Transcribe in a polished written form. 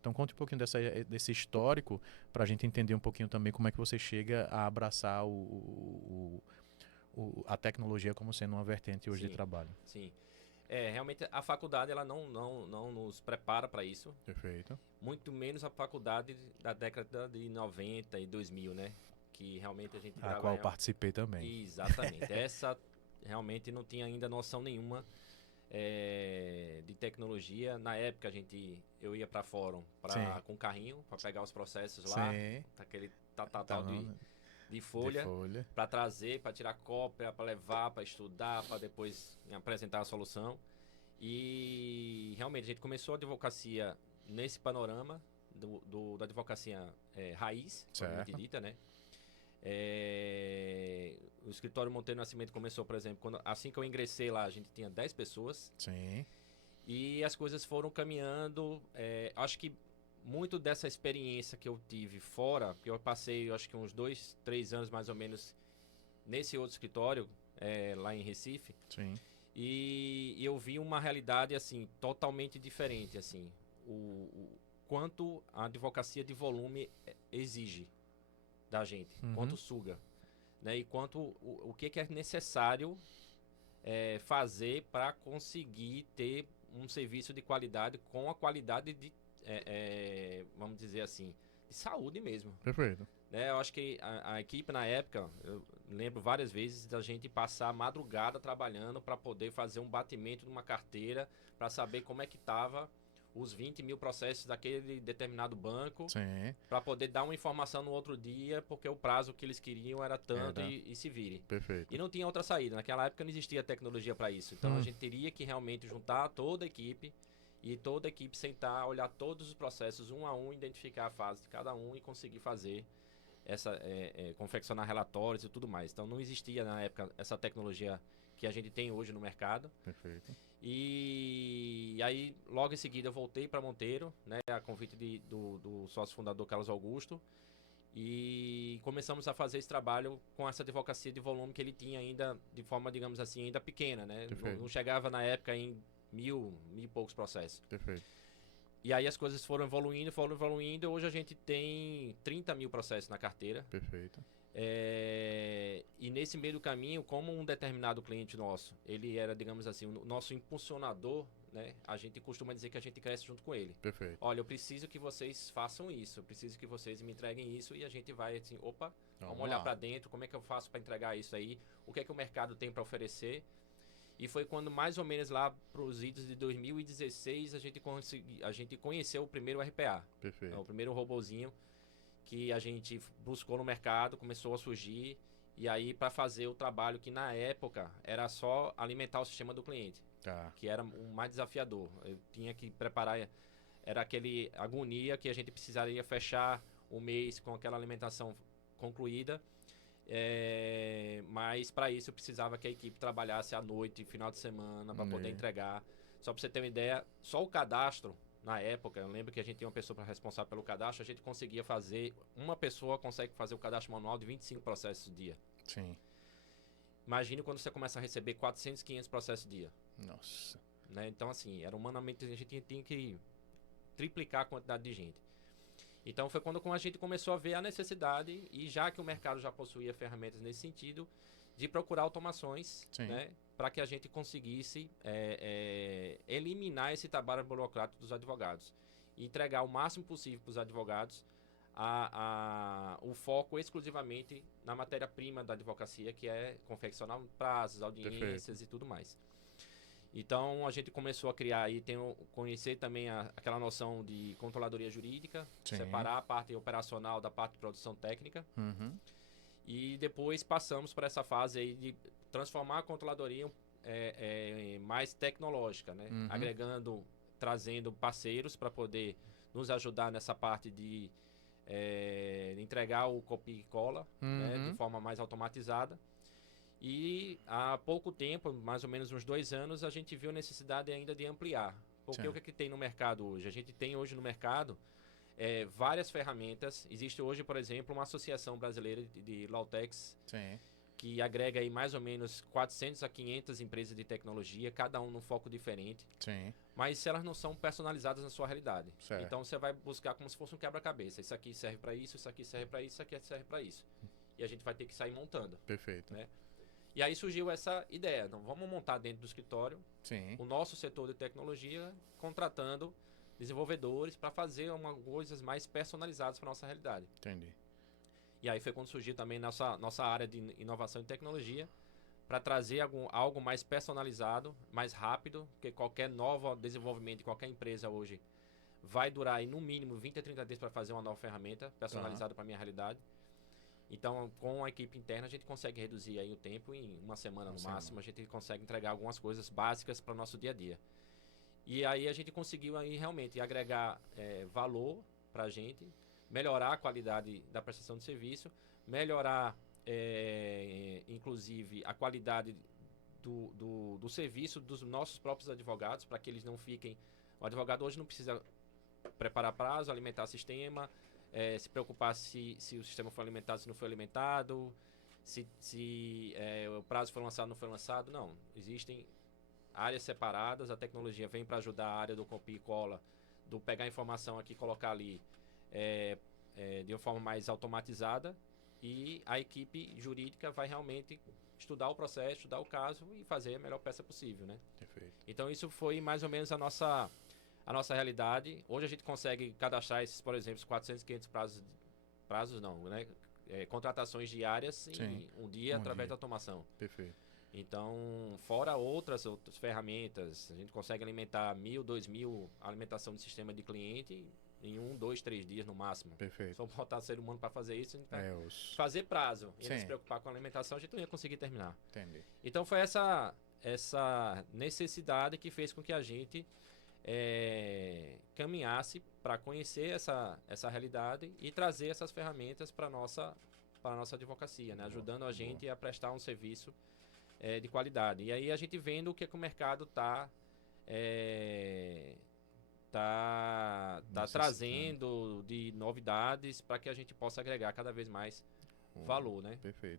Então conte um pouquinho desse histórico para a gente entender um pouquinho também como é que você chega a abraçar a tecnologia como sendo uma vertente hoje de Sim, trabalho. sim. Realmente a faculdade ela não nos prepara para isso, Perfeito. muito menos a faculdade da década de 90 e 2000, né? Que realmente a gente A grava qual participei também. exatamente. Essa realmente não tinha ainda noção nenhuma de tecnologia. Na época eu ia para fórum Sim. com carrinho para pegar os processos lá, Sim. aquele Tá tal não, de de folha folha. para trazer, para tirar cópia, para levar, para estudar, para depois apresentar a solução. E realmente a gente começou a advocacia nesse panorama da advocacia raiz, propriamente Certo. dita, né? O escritório Monteiro Nascimento começou, por exemplo, assim que eu ingressei lá, a gente tinha 10 pessoas Sim. e as coisas foram caminhando. Acho que muito dessa experiência que eu tive fora, que eu passei acho que uns 2, 3 anos mais ou menos nesse outro escritório, lá em Recife, Sim. e eu vi uma realidade assim totalmente diferente, assim, o quanto a advocacia de volume exige da gente, Uhum. quanto suga, né? E quanto o que é necessário fazer para conseguir ter um serviço de qualidade com a qualidade de, vamos dizer assim, de saúde mesmo. Perfeito. Né? Eu acho que a equipe na época, eu lembro várias vezes da gente passar a madrugada trabalhando para poder fazer um batimento de uma carteira, para saber como é que estava os 20 mil processos daquele determinado banco, Sim. para poder dar uma informação no outro dia, porque o prazo que eles queriam era tanto Era. e se vire. E Perfeito. não tinha outra saída. Naquela época não existia tecnologia para isso. Então a gente teria que realmente juntar toda a equipe e toda a equipe sentar, olhar todos os processos um a um, identificar a fase de cada um e conseguir fazer confeccionar relatórios e tudo mais. Então não existia na época essa tecnologia que a gente tem hoje no mercado. Perfeito. E aí, logo em seguida, eu voltei para Monteiro, né, a convite do sócio fundador Carlos Augusto, e começamos a fazer esse trabalho com essa advocacia de volume que ele tinha ainda, de forma, digamos assim, ainda pequena, né? Não Perfeito. chegava na época em mil e poucos processos. Perfeito. E aí as coisas foram evoluindo, e hoje a gente tem 30 mil processos na carteira. Perfeito. E nesse meio do caminho, como um determinado cliente nosso, ele era, digamos assim, o nosso impulsionador, né? A gente costuma dizer que a gente cresce junto com ele. Perfeito. Olha, eu preciso que vocês façam isso, eu preciso que vocês me entreguem isso, e a gente vai assim, opa, vamos olhar para dentro, como é que eu faço para entregar isso aí, o que é que o mercado tem para oferecer. E foi quando mais ou menos lá para os idos de 2016 a gente conheceu o primeiro RPA, Perfeito. o primeiro robozinho que a gente buscou no mercado, começou a surgir. E aí, para fazer o trabalho que na época era só alimentar o sistema do cliente, Tá. que era o mais desafiador. Eu tinha que preparar, era aquele agonia que a gente precisaria fechar o mês com aquela alimentação concluída. Mas para isso eu precisava que a equipe trabalhasse à noite, final de semana, para poder entregar. Só para você ter uma ideia, só o cadastro na época, eu lembro que a gente tinha uma pessoa responsável pelo cadastro, a gente conseguia fazer, uma pessoa consegue fazer o cadastro manual de 25 processos dia. Sim. Imagine quando você começa a receber 400, 500 processos dia. Nossa. Né? Então, assim, era humanamente, a gente tinha que triplicar a quantidade de gente. Então foi quando a gente começou a ver a necessidade, e já que o mercado já possuía ferramentas nesse sentido, de procurar automações, né, para que a gente conseguisse eliminar esse trabalho burocrático dos advogados e entregar o máximo possível para os advogados o foco exclusivamente na matéria-prima da advocacia, que é confeccionar prazos, audiências e tudo mais. Então a gente começou a criar aí, conhecer também aquela noção de controladoria jurídica, separar a parte operacional da parte de produção técnica. E depois passamos por essa fase aí de transformar a controladoria mais tecnológica, né? Agregando, trazendo parceiros para poder nos ajudar nessa parte de entregar o copia e cola, né? De forma mais automatizada. E há pouco tempo, mais ou menos uns 2 anos, a gente viu a necessidade ainda de ampliar. Porque o que é que tem no mercado hoje? A gente tem hoje no mercado várias ferramentas. Existe hoje, por exemplo, uma associação brasileira de Lawtechs, que agrega aí mais ou menos 400 a 500 empresas de tecnologia, cada um num foco diferente. Sim. Mas se elas não são personalizadas na sua realidade. Certo. Então você vai buscar como se fosse um quebra-cabeça. Isso aqui serve para isso aqui serve para isso aqui serve para isso. E a gente vai ter que sair montando. Perfeito. Né? E aí surgiu essa ideia. Então vamos montar dentro do escritório Sim. o nosso setor de tecnologia, contratando desenvolvedores para fazer coisas mais personalizadas para nossa realidade. Entendi. E aí foi quando surgiu também nossa área de inovação e tecnologia, para trazer algo mais personalizado, mais rápido, porque qualquer novo desenvolvimento de qualquer empresa hoje vai durar aí, no mínimo 20 a 30 dias para fazer uma nova ferramenta personalizada para a minha realidade. Então, com a equipe interna, a gente consegue reduzir aí o tempo em uma semana no máximo, a gente consegue entregar algumas coisas básicas para o nosso dia a dia. E aí a gente conseguiu aí realmente agregar valor para a gente, melhorar a qualidade da prestação de serviço, melhorar, inclusive, a qualidade do serviço dos nossos próprios advogados, para que eles não fiquem... O advogado hoje não precisa preparar prazo, alimentar sistema, se preocupar se o sistema foi alimentado, se não foi alimentado, se o prazo foi lançado ou não foi lançado. Não, existem áreas separadas, a tecnologia vem para ajudar a área do copia e cola, do pegar a informação aqui e colocar ali de uma forma mais automatizada, e a equipe jurídica vai realmente estudar o processo, estudar o caso e fazer a melhor peça possível, né? Perfeito. Então isso foi mais ou menos a nossa realidade. Hoje a gente consegue cadastrar esses, por exemplo, 400, 500 prazos não, né? Contratações diárias em um dia através da automação. Perfeito. Então, fora outras ferramentas, a gente consegue alimentar 1.000, 2.000 alimentação de sistema de cliente em 1, 2, 3 dias no máximo. Perfeito. Só botar ser humano para fazer isso, a gente vai fazer prazo. E Sim. se preocupar com a alimentação, a gente não ia conseguir terminar. Entendi. Então, foi essa necessidade que fez com que a gente caminhasse para conhecer essa realidade e trazer essas ferramentas para a nossa advocacia, né? Ajudando a gente a prestar um serviço de qualidade. E aí a gente vendo o que o mercado está trazendo de novidades para que a gente possa agregar cada vez mais valor, né? Perfeito.